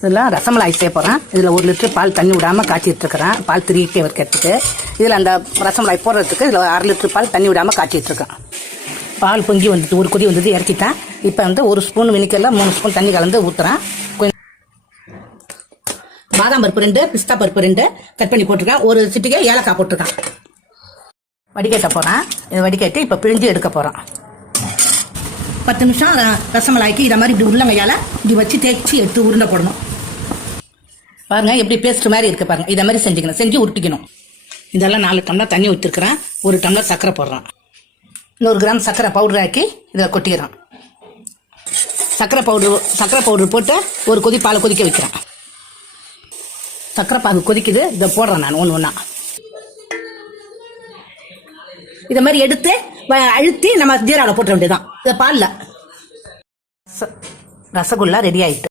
இதெல்லாம் ரசமலாய் செய்ய போகிறேன். இதில் 1 லிட்டர் பால் தண்ணி விடாமல் காய்ச்சிட்டு இருக்கிறேன். பால் 3K வைக்கிறதுக்கு. இதில் அந்த ரசமலாய் போடுறதுக்கு இதில் 1/2 லிட்டர் பால் தண்ணி விடாமல் காய்ச்சிட்டு இருக்கேன். பால் பொங்கி வந்துட்டு 1 கொதி வந்தது, இறக்கிட்டேன். இப்போ 1 ஸ்பூன் வினிக்கரில் 3 ஸ்பூன் தண்ணி கலந்து ஊற்றுறேன். பாதாம் பருப்பு 2, பிஸ்தா பருப்பு 2 கட் பண்ணி போட்டிருக்கேன். 1 சிட்டிகை ஏலக்காய் போட்டிருக்கேன். வடிகட்ட போகிறேன். இதை வடிகட்டி இப்போ பிழிஞ்சு எடுக்க போகிறேன். 10 நிமிஷம் ரசமலாய்க்கு இதை மாதிரி இப்படி உள்ளங்கையால் இப்படி வச்சு தேய்ச்சி எடுத்து உருண்டை போடணும். பாருங்க எப்படி பேஸ்ட் மாதிரி இருக்கு பாருங்க. இதை மாதிரி செஞ்சுக்கணும், செஞ்சு உருட்டிக்கணும். இதெல்லாம் 4 டம்ளர் தண்ணி ஊற்றிருக்கிறேன். 1 டம்ளர் சர்க்கரை போடுறேன். 100 கிராம் சர்க்கரை பவுடர் ஆக்கி இதில் கொட்டிக்கிறேன். சர்க்கரை பவுடர் போட்டு 1 கொதி பாலை கொதிக்க வைக்கிறேன். சர்க்கரை பாகு கொதிக்குது, இதை போடுறேன் நான் ஒன்று ஒன்றா. இதை மாதிரி எடுத்து அழுத்தி நம்ம ஜீராவில் போட்ட வேண்டியதுதான். இதை பாலில் ரசகுல்லா ரெடி ஆயிட்டு.